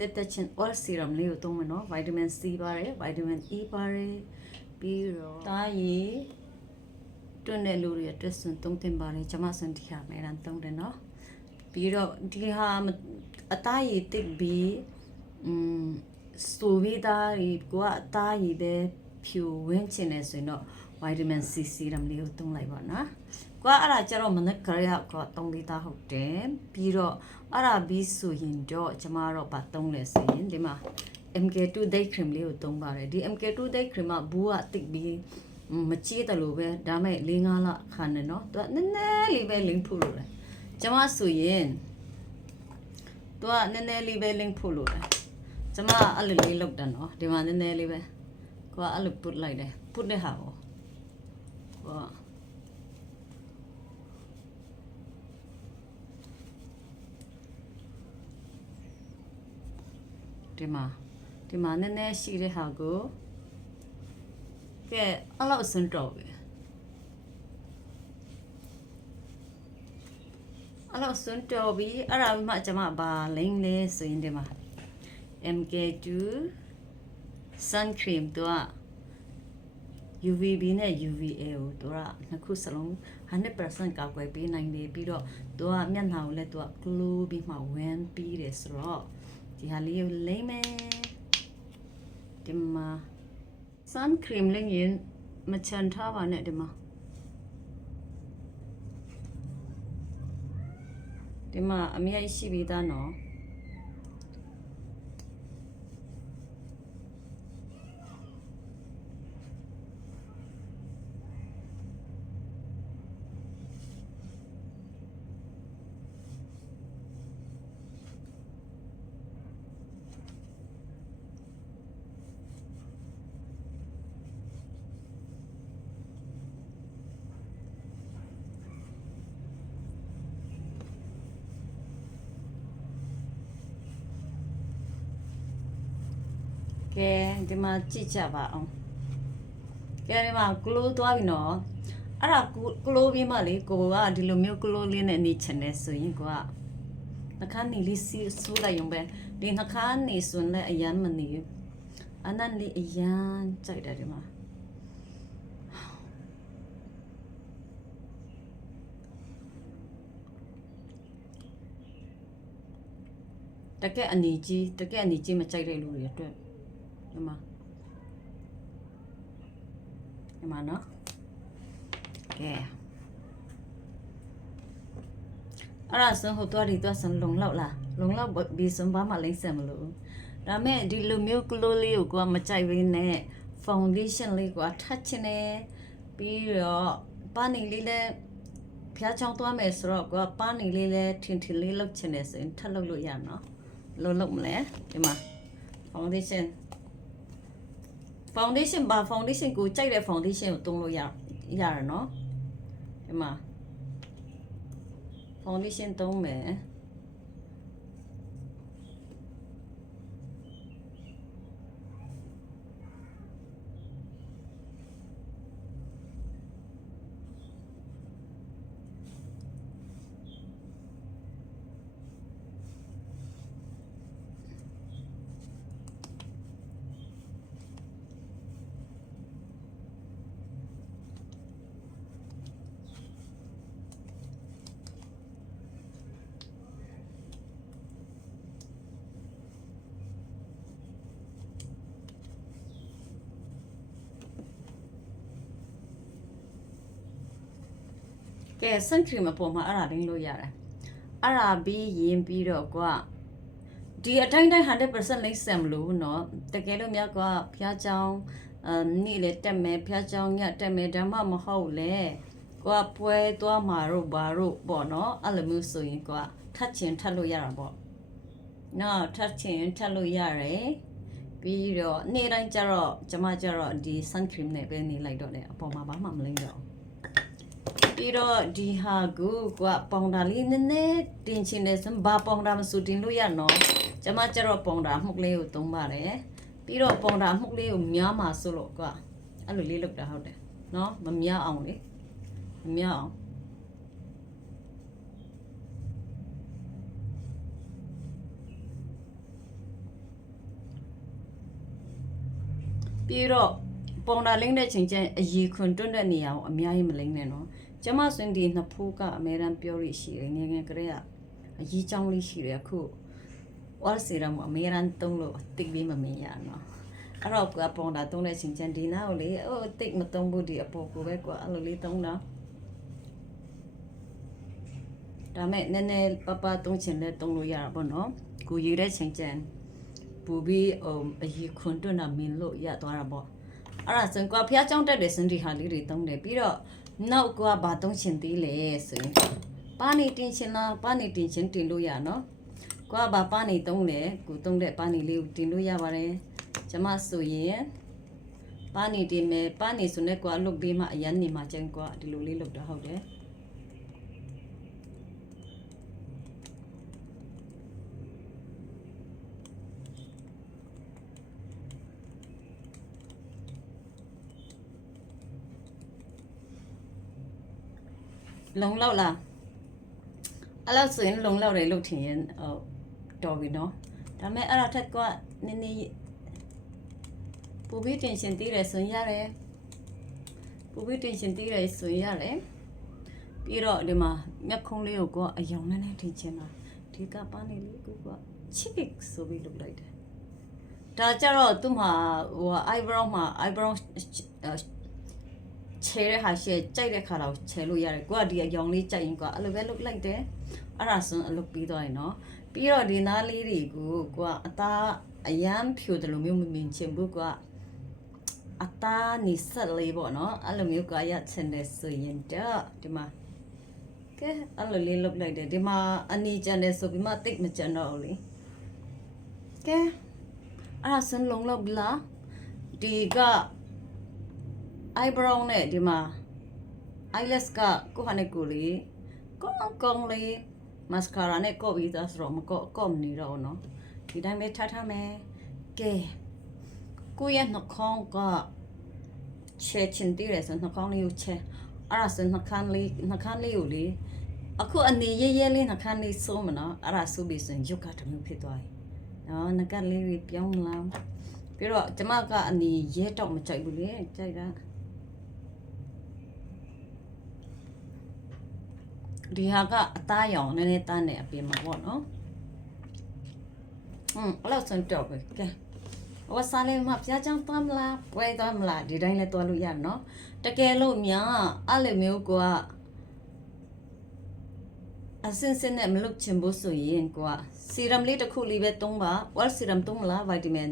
နာတက်တက်ချင်း oil serum လေးကိုသုံးမယ်နော် vitamin C ပါတယ် vitamin E ပါတယ်ပြီးတော့တားရည်တွန်းတဲ့လူတွေအတွက်ဆွန်သုံးတင်ပါတယ်ကျွန်မဆွန်ဒီဟာမဲရန်သုံးတယ်နော်ပြီးတော့ဒီဟာမအသားရည်တစ်ပြီးอืมစတိုဗီသားရီကိုကအသားရည်ပဲ ဖြူဝင်းချင်နေဆိုရင်တော့ vitamin C serum လေးကိုသုံးလိုက်ပါနော်။ကိုကအဲ့ဒါကျတော့မနက်ကလေးကကိုသုံးလေးသားဟုတ်တယ်။ပြီးတော့အဲ့ဒါပြီးဆိုရင်တော့ကျမတော့ဗာသုံးလဲဆိုရင်ဒီမှာ MK2 day cream လေးကိုသုံးပါတယ်။ဒီ MK2 day cream ကဘူးကတိတ်ပြီးမကြည့်တယ်လို့ပဲဒါမဲ့၄၅လခါနေနော်။သူကနည်းနည်းလေးပဲလင်းဖို့လို့လေ။ကျမဆိုရင်သူကနည်းနည်းလေးပဲလင်းဖို့လို့လေ။ကျမအဲ့လိုလေးလောက်တယ်နော်။ဒီမှာနည်းနည်းလေးပဲ။ ကိုကအဲ့လိုပုတ်လိုက်တယ်။ပုတ်တဲ့ဟာကိုကိုကဒီမှာဒီမှာနည်းနည်းရှိတဲ့ဟာကိုကဲအဲ့လောက်စံတော့ပဲအဲ့လောက်စံတော့ပြီအဲ့ဒါမှကျွန်မဘာလိမ့်လဲဆိုရင်ဒီမှာ MK2 sun cream တော့ UVB နဲ့ UVA ကိုသူကနှစ်ခုစလုံး100%ကာကွယ်ပေးနိုင်တယ်ပြီးတော့သူကမျက်နှာကိုလည်းသူက glow ပြီးမှဝန်းပြီးတယ်ဆိုတော့ဒီဟာလေးကိုလိမ့်မယ်ဒီမှာ sun cream လေးရင်မချန်ထားပါနဲ့ဒီမှာဒီမှာအမြဲရှိပြီးသားနော် ကဲဒီမှာကြည့်ကြပါအောင်ကဲဒီမှာကလိုးသွားပြီနော်အဲ့ဒါကလိုးပြီးမှလေကိုကဒီလိုမျိုးကလိုးလေးနဲ့နေချင်တယ်ဆိုရင်ကိုကနှခမ်းနေလေးစီးဆူးလိုက်ရုံပဲဒီနှခမ်းနေစွန်လည်းအရန်မနေဘူးအနန္လေးအရန်ကြိုက်တယ်ဒီမှာတကက်အနေကြီးတကက်အနေကြီးမကြိုက်တဲ့လူတွေအတွက် ဒီမှာဒီမှာနော်ကဲအဲ့ဒါဆိုဟိုတော့ဒီတော့စံလုံလောက်လားလုံလောက်ဘီစံဘာမှလိမ့်စံမလို့ဒါမဲ့ဒီလိုမျိုးကလိုလေးကိုကမကြိုက်ဘဲနဲ့ foundation လေးကထပ်ချင်တယ်ပြီးတော့ပန်းနေလေးလည်းဖျားချောင်းသွားမယ်ဆိုတော့ကပန်းနေလေးလည်းထင်ထင်လေးလောက်ချင်တယ်ဆိုရင်ထပ်လုပ်လို့ရနော်လို့လုပ်မလဲဒီမှာ foundation foundation ဘာ foundation ကိုကြိုက်တဲ့ foundation ကိုသုံးလို့ရရရနော်ဒီမှာ foundation သုံးမယ် ကဲ sun cream အပေါ်မှာအဲ့ဒါလင်းလို့ရတယ်အဲ့ဒါပြီးရင်ပြီးတော့ကွာဒီအတိုင်းတိုင်း100%လိမ့်ဆံမလို့เนาะတကယ်လို့များကွာဖျားချောင်းအနေ့လေတက်မယ်ဖျားချောင်းညတက်မယ်ဓမ္မမဟုတ်လေကွာပွဲသွားမှာတော့ဘာလို့ပေါ့เนาะအဲ့လိုမျိုးဆိုရင်ကွာထတ်ချင်ထတ်လို့ရတာပေါ့နော်ထတ်ချင်ထတ်လို့ရတယ်ပြီးတော့နေ့တိုင်းကျတော့ကျမကျတော့ဒီ sun cream နဲ့ပဲနေလိုက်တော့လေအပေါ်မှာဘာမှမလိမ့်တော့ဘူး ပြီးတော့ဒီဟာကိုကပေါင်တာလေးနည်းနည်းတင်ချင်တယ်စမ်းဘာပေါင်တာမဆိုတင်လို့ရနော်ကျမကျတော့ပေါင်တာမှုလေးကိုသုံးပါတယ်ပြီးတော့ပေါင်တာမှုလေးကိုများမှာဆိုလို့ကအဲ့လိုလေးလုပ်တာဟုတ်တယ်နော်မများအောင်လေမများအောင်ပြီးတော့ပုံတာလိမ့်တဲ့ချိန်ကျရင်အရေခွန်တွန့်တဲ့နေရာကိုအများကြီးမလိမ့်နဲ့နော် ကျမဆွင်ဒီနှစ်ဖိုးကအများရန်ပြောရရှိတယ်ငယ်ငယ်ကလေးကအရီချောင်းလေးရှိတယ်အခုဝါစီရမအများရန်တုံးလို့တိတ်ပြီးမမြင်ရနော်အဲ့တော့ကပုံတာတုံးတဲ့ချိန်ကျရင်ဒီနာကိုလေအိုးတိတ်မတုံးဘူးဒီအပေါ်ကိုပဲကွာအဲ့လိုလေးတုံးတာဒါမဲ့နည်းနည်းပပတုံးချင်လဲတုံးလို့ရတာပေါ့နော်ကိုရေးတဲ့ချိန်ကျရင်ပူပြီးအအရီခွန်တွန့်တာမင်းလို့ရသွားတာပေါ့အဲ့ဒါဆိုရင်ကွာဖះကြောင်းတက်တဲ့စင်ဒီဟာလေးတွေတုံးတယ်ပြီးတော့ နောက်ကွာဘာတုံးချင်သေးလဲဆိုရင်ပါနေတင်ချင်လားပါနေတင်ချင်တင်လို့ရနော်ကွာဘာပါနေတုံးတယ်ကိုတုံးတဲ့ပါနေလေးကိုတင်လို့ရပါတယ်ကျမဆိုရင်ပါနေတင်မယ်ပါနေဆိုနဲ့ကွာလုတ်ပေးမှအရန်နေမှကျန်ကွာဒီလိုလေးလုတ်တာဟုတ်တယ် လုံလောက်လားအဲ့လောက်ဆိုရင်လုံလောက်တယ်လို့ထင်ရင်ဟိုတော်ပြီနော်ဒါပေမဲ့အဲ့ဒါထက်ကနည်းနည်းပူပြီးတင်ရှင်သေးတယ်ဆိုရင်ရတယ်ပူပြီးတင်ရှင်သေးတယ်ဆိုရင်ရတယ်ပြီးတော့ဒီမှာမျက်ခုံးလေးကိုကအယောင်နဲ့နဲ့တင်ချင်တာဒီကပန်းလေးလေးကိုက chick ဆိုပြီးလုပ်လိုက်တယ်ဒါကြတော့သူ့မှာဟို eyebrow မှာ eyebrow ချဲတဲ့ဟာရှဲကြိုက်တဲ့ခါတော့ချဲလို့ရတယ်ကိုကဒီအယောင်လေးကြိုက်ရင်ကွာအဲ့လိုပဲလုပ်လိုက်တယ်အဲ့ဒါဆိုအလုပ်ပြီးသွားရင်နော်ပြီးတော့ဒီနားလေးတွေကိုကိုကအသားအယမ်းဖြူတယ်လို့မျိုးမမြင်ချင်ဘူးကွာအသားနေဆက်လေးပေါ့နော်အဲ့လိုမျိုးကရချင်တယ်ဆိုရင်တော့ဒီမှာကဲအဲ့လိုလေးလုပ်လိုက်တယ်ဒီမှာအနီကျန်တယ်ဆိုပြီးမှတိတ်မကျန်တော့ဘူးလေကဲအဲ့ဒါစင်လုံးလောက်လားဒီက eyebrow နဲ့ဒီမှာ eyelash ကကိုဟာနဲ့ကိုလေးကောင်းကောင်းလေး mascara နဲ့ကော့ပြီးသားဆိုတော့မကော့ကော့မနေတော့နော်ဒီတိုင်းပဲထားထားမယ်ကဲကိုရဲ့နှာခေါင်းကချဲချင်းတည်ရယ်ဆိုနှာခေါင်းလေးကိုချဲအဲ့ဒါဆိုနှာခမ်းလေးနှာခမ်းလေးကိုလေအခုအနေရဲရဲလေးနှာခမ်းလေးစိုးမနော်အဲ့ဒါစိုးပြီဆိုရင်ရုပ်ကတမျိုးဖြစ်သွားပြီနော်နှာကလေးတွေပြောင်းလာပြီးတော့ကျမကအနေရဲတော့မကြိုက်ဘူးလေကြိုက်တာ ဒီဟာကအသားရောင်နည်းနည်းတန်းနေအပြင်မှာပေါ့နော်อืมအဲ့လောက်စံတော့ပဲကဲဟောစားလေးမှာပြားချောင်းသွားမလားပွဲသွားမလားဒီတိုင်းလဲသွားလို့ရနော်တကယ်လို့များအဲ့လိုမျိုးကအစင်စင်နဲ့မလုပ်ချင်ဘူးဆိုရင်ကွာဆီရမ်လေးတစ်ခုလေးပဲသုံးပါဝက်ဆီရမ်သုံးမလားဗိုက်တာမင်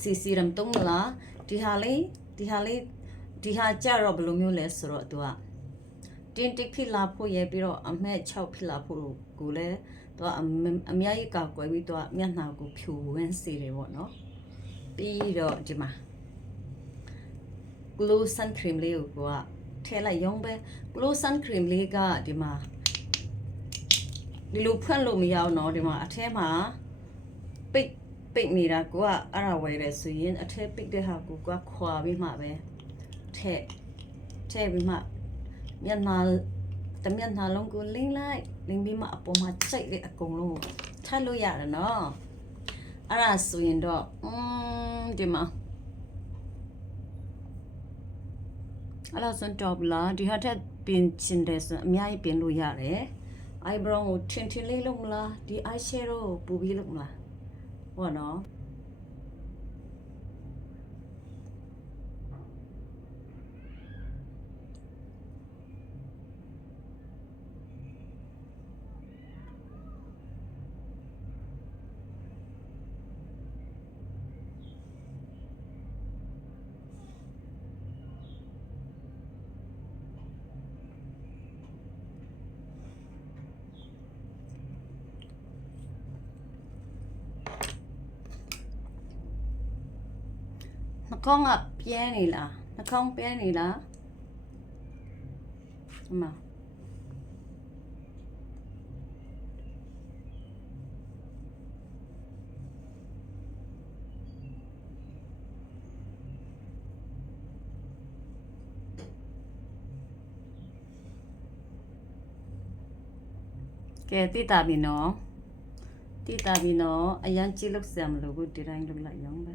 စီဆီရမ်သုံးမလားဒီဟာလေးဒီဟာလေးဒီဟာကြတော့ဘယ်လိုမျိုးလဲဆိုတော့သူက တင်းတစ်ဖြစ်လာဖို့ရပြီးတော့အမက်6ဖြစ်လာဖို့ကိုလည်းတော့အများကြီးကောက်ွယ်ပြီးတော့မျက်နှာကိုဖြူဝန်းစေတယ်ပေါ့နော်ပြီးတော့ဒီမှာ glow sun cream လေးကိုကထည့်လိုက်ရုံးပဲ glow sun cream လေးကဒီမှာဒီလိုဖွင့်လို့မရအောင်နော်ဒီမှာအထဲမှာပိတ်ပိတ်နေတာကိုကအဲ့ဒါဝယ်တယ်ဆိုရင်အထဲပိတ်တဲ့ဟာကိုကခွာပြီးမှပဲထည့်ထည့်ပြီးမှ မျက်နှာတမျက်နှာလုံးကိုလိမ့်လိုက်လိမ့်ပြီးမှအပေါ်မှာစိတ်လေးအကုန်လုံးကိုထပ်လို့ရတယ်နော်အဲ့ဒါဆိုရင်တော့อืมဒီမှာအဲ့ဒါဆိုတော့ဗလားဒီဟာထက်ပင်ချင်တယ်ဆိုအများကြီးပင်လို့ရတယ် eyebrow ကိုထင်ထင်လေးလုပ်မလားဒီ eye shadow ကိုပူပြီးလုပ်မလားဟုတ်နော် နှာခေါင်းကပြဲနေလားနှာခေါင်းပြဲနေလားအမကဲတိတာပြီနော်တိတာပြီနော်အရန်ကြည့်လို့ဆရာမလို့ဘူးဒီတိုင်းလုပ်လိုက်ရောင်းပဲ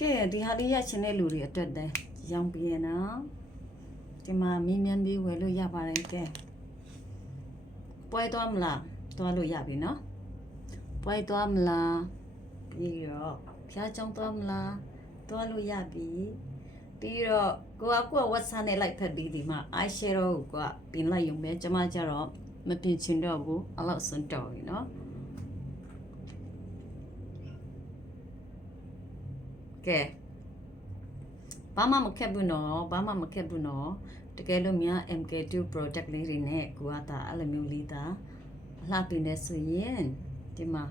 ကဲဒီဟာလေးရချင်တဲ့လူတွေအတွက်တည်းရောင်းပြရနော်ဒီမှာမြင်းမြန်းပြီးဝယ်လို့ရပါတယ်ကဲပွဲသွားမလားသွားလို့ရပြီနော်ပွဲသွားမလားပြီးတော့ဖျားချောင်းသွားမလားသွားလို့ရပြီပြီးတော့ကိုကကိုက WhatsApp နဲ့လိုက်ဖက်ပြီးဒီမှာ eyeshadow ကိုကပြင်လိုက်ရုံပဲကျမကျတော့မပြင်ချင်တော့ဘူးအဲ့လောက်စွန်တော်ပြီနော် ကဲဘာမှမခက်ဘူးနော်ဘာမှမခက်ဘူးနော်တကယ်လို့များ MK2 product လေးတွေနဲ့ကိုကတာအဲ့လိုမျိုးလေးတာအလှပင်နေဆိုရင်ဒီမှာ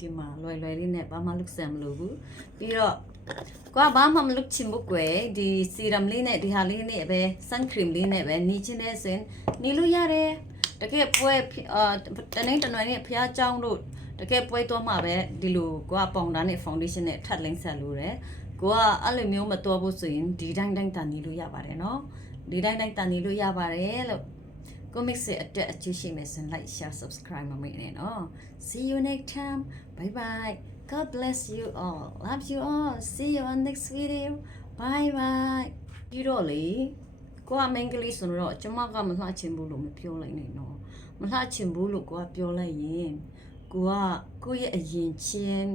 ဒီမှာလွယ်လွယ်လေးနဲ့ဘာမှလုပ်စရာမလိုဘူးပြီးတော့ကိုကဘာမှမလုပ်ချင်ဘူးကွယ်ဒီ serum လေးနဲ့ဒီဟာလေးနဲ့ပဲ sun cream လေးနဲ့ပဲနေချင်တဲ့ဆိုရင်နေလို့ရတယ်တကယ်ပွဲအာတနေ့တနွေနေ့ဖះเจ้าတို့ တကယ်ပွဲတော့မှပဲဒီလိုကိုကပေါင်တာနဲ့ foundation နဲ့ထပ်လိမ့်ဆက်လို့ရတယ်ကိုကအဲ့လိုမျိုးမတော်ဘူးဆိုရင်ဒီတိုင်းတိုင်းတန်နေလို့ရပါတယ်နော်ဒီတိုင်းတိုင်းတန်နေလို့ရပါတယ်လို့ကို mix ရဲ့အတက်အကျရှိမယ်ဆိုရင် like share subscribe မမေ့နဲ့နော် see you next time bye bye god bless you all love you all see you on next video bye bye ဒီတော့လေကိုကမင်္ဂလိဆိုတော့ကျမကမလှချင်ဘူးလို့မပြောလိုက်နဲ့နော်မလှချင်ဘူးလို့ကိုကပြောလိုက်ရင် ကိုကကိုယ့်ရဲ့အရင်ချင်း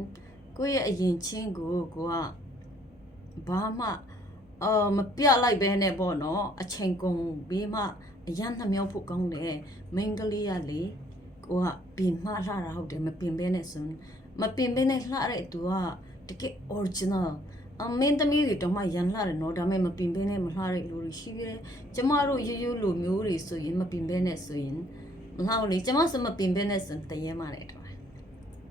ကိုယ့်ရဲ့အရင်ချင်းကိုကိုကဘာမှအာမပြလိုက်ပဲနဲ့ပေါ့နော်အချိန်ကုန်ပြီးမှအရန်နှမြောက်ဖို့ကောင်းတယ်မိန်းကလေးကလေကိုကပြင်မှလှတာဟုတ်တယ်မပြင်ဘဲနဲ့ဆိုရင်မပြင်ဘဲနဲ့လှတဲ့သူကတကယ် original အမင်းသမီးတွေတော့မှရန်လှတယ်နော်ဒါပေမဲ့မပြင်ဘဲနဲ့မလှတဲ့လူတွေရှိတယ်ကျမတို့ရိုးရိုးလူမျိုးတွေဆိုရင်မပြင်ဘဲနဲ့ဆိုရင်မလှဘူးလေကျမဆိုမပြင်ဘဲနဲ့ဆိုရင်တရေမှတယ်တော့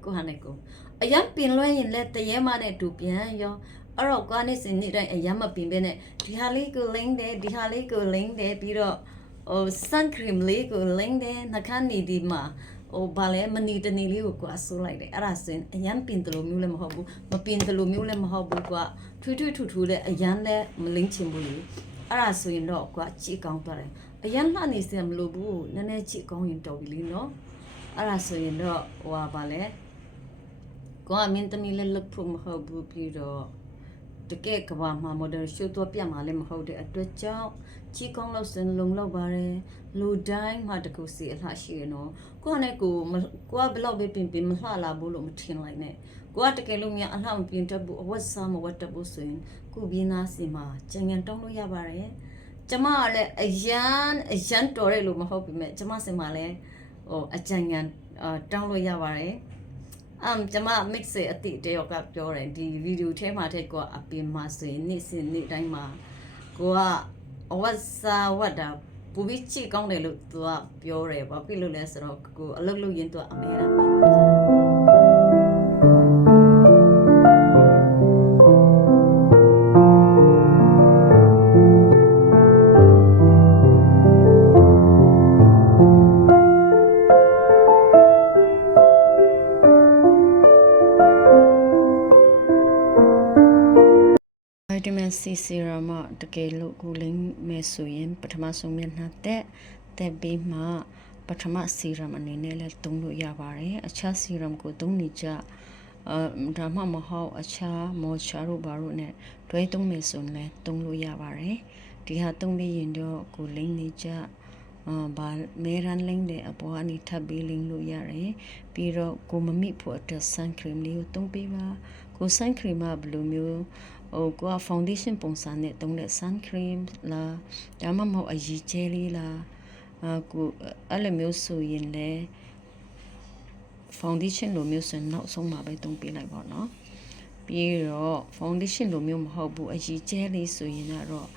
ကိုဟာနဲ့ကိုအရန်ပင်လွှဲရင်လက်တရေမနဲ့တူပြန်ရောအဲ့တော့ကွာနေစင်နေ့တိုင်းအရန်မပင်ပဲနဲ့ဒီဟာလေးကိုလိမ့်တယ်ဒီဟာလေးကိုလိမ့်တယ်ပြီးတော့ဟို sun cream လေးကိုလိမ့်တယ်နှခမ်းနေဒီမှာဟိုဘာလဲမနီတနီလေးကိုကွာဆိုးလိုက်တယ်အဲ့ဒါစင်အရန်ပင်တလို့မျိုးလည်းမဟုတ်ဘူးမပင်တလို့မျိုးလည်းမဟုတ်ဘူးကွာထွေးထွေးထူထူလည်းအရန်လည်းမလိမ့်ချင်ဘူးလေအဲ့ဒါဆိုရင်တော့ကွာကြည့်ကောင်းသွားတယ်အရန်လှနေစရာမလိုဘူးနည်းနည်းကြည့်ကောင်းရင်တော်ပြီလေနော်အဲ့ဒါဆိုရင်တော့ဟိုဟာဘာလဲ ကိုကမင်းသမီးလည်းလုပ်ဖို့မဟုတ်ဘူးပြီးတော့တကယ်ကဘာမှာ model show တော့ပြမှာလည်းမဟုတ်တဲ့အတွက်ကြောင့်ကြီးကောင်းလို့စင်လုံလောက်ပါတယ်လူတိုင်းမှာတကူစီအလှရှိရနော်ကိုကလည်းကိုမကိုကဘလောက်ပဲပင်ပင်မလှလာဘူးလို့မထင်လိုက်နဲ့ကိုကတကယ်လို့များအလှမပြင်တတ်ဘူးအဝတ်စားမဝတ်တတ်ဘူးဆိုရင်ကိုပြင်းသားစီမှာကြံငန်တောင်းလို့ရပါတယ်ကျမကလည်းအရန်အရန်တော်တယ်လို့မဟုတ်ပြီမဲ့ကျမစင်မှာလည်းဟိုအကြံဉာဏ်အာတောင်းလို့ရပါတယ် အမ်ကျမ mix ရဲ့အတိတယောက်ကပြောတယ်ဒီဗီဒီယိုထဲမှာတဲ့ကွာအပင်မှာဆိုရင်နေ့စဉ်နေ့တိုင်းမှာကိုကအဝတ်စားဝတ်တာပူပြီးကြည့်ကောင်းတယ်လို့သူကပြောတယ်ဘာဖြစ်လို့လဲဆိုတော့ကိုအလုပ်လုပ်ရင်သူကအမဲတာပြင်နေတယ် ဗိုက်တာမင် C serum ကတကယ်လို့ကိုလိမ့်မယ်ဆိုရင် ပထမဆုံးမျက်နှာတက်တက်ပြီးမှပထမ serum အနေနဲ့လည်းသုံးလို့ရပါတယ်အခြား serum ကိုသုံးနေကြအာဒါမှမဟုတ်အခြား moisture တို့ဘာလို့ ਨੇ တွဲသုံးမယ်ဆိုရင်လည်းသုံးလို့ရပါတယ်ဒီဟာသုံးပြီးရင်တော့ကိုလိမ့်နေကြအာဘာမဲရန်လိမ့်တဲ့အပေါ်ကနေထပ်ပြီးလိမ့်လို့ရတယ်ပြီးတော့ကိုမမိဖို့အတွက် sun cream လေးကိုသုံးပေးပါကို sun cream ကဘယ်လိုမျိုး ဟိုကိုက foundation ပုံစံနဲ့သုံးတဲ့ sun cream လားဒါမှမဟုတ်အရည်ကျဲလေးလားအာကိုအဲ့လိုမျိုးဆိုရင်လည်း foundation လိုမျိုးဆိုရင်နောက်ဆုံးမှာပဲသုံးပေးလိုက်ပါတော့ပြီးတော့ foundation လိုမျိုးမဟုတ်ဘူးအရည်ကျဲလေးဆိုရင်တော့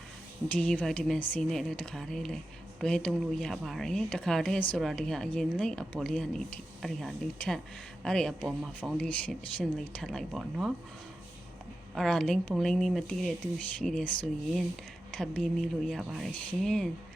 ဒီ vitamin C နဲ့လည်းတခါတည်းလေတွဲသုံးလို့ရပါတယ်တခါတည်းဆိုတာဒီဟာအရင်လိမ့်အပေါ်လေးကနေဒီအဲ့ဒီဟာလေးထပ်အဲ့ဒီအပေါ်မှာ foundation ရှင်းလေးထပ်လိုက်ပေါ့နော် အဲ့ဒါ link ပုံ link လေးမသိတဲ့သူရှိတယ်ဆိုရင်ထပ်ပြီးမိလို့ရပါတယ်ရှင်။